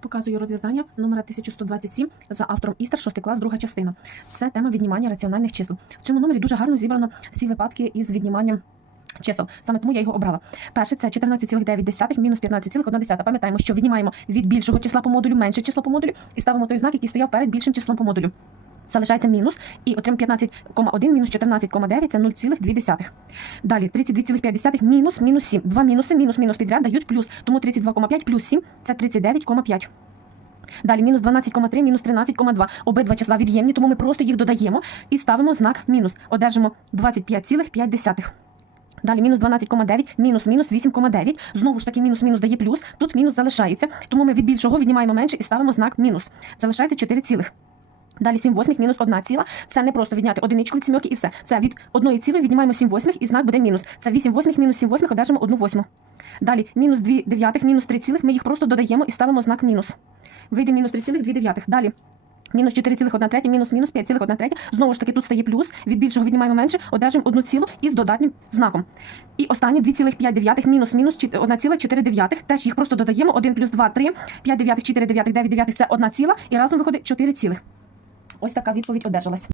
Показую розв'язання номера 1127 за автором Істер, 6 клас, друга частина. Це тема віднімання раціональних чисел. В цьому номері дуже гарно зібрано всі випадки із відніманням. Чисел, саме тому я його обрала. Перше це 14,9 мінус 15,1. Пам'ятаємо, що віднімаємо від більшого числа по модулю менше число по модулю і ставимо той знак, який стояв перед більшим числом по модулю. Залишається мінус і отримаємо 15,1 мінус 14,9 це 0,2. Далі 32,5 мінус мінус 7. Два мінуси, мінус мінус підряд дають плюс. Тому 32,5 плюс 7 це 39,5. Далі мінус 12,3, мінус 13,2. Обидва числа від'ємні, тому ми просто їх додаємо і ставимо знак мінус. Одержимо 25,5. Далі мінус 12,9, мінус мінус 8,9. Знову ж таки, мінус мінус дає плюс. Тут мінус залишається. Тому ми від більшого віднімаємо менше і ставимо знак мінус. Залишається 4 цілих. Далі 7 восьмих мінус 1 ціла. Це не просто відняти одиничку від сімьоки і все. Це від одної цілої віднімаємо 7 восьмих і знак буде мінус. Це 8 восьмих мінус 7 восьмих одержимо 1 восьму. Далі мінус 2 дев'ятих, мінус 3 цілих. Ми їх просто додаємо і ставимо знак мінус. Вийде мінус 3,2 дев'ятих. Далі. Мінус 4,1 третя, мінус мінус 5,1 третя. Знову ж таки, тут стає плюс. Від більшого віднімаємо менше, одержимо одну цілу із додатнім знаком. І останнє 2,5 дев'ятих, мінус мінус 1,4 дев'ятих. Теж їх просто додаємо. 1 плюс 2, 3, 5 дев'ятих, 4 дев'ятих, 9 дев'ятих – це одна ціла. І разом виходить 4 цілих. Ось така відповідь одержалась.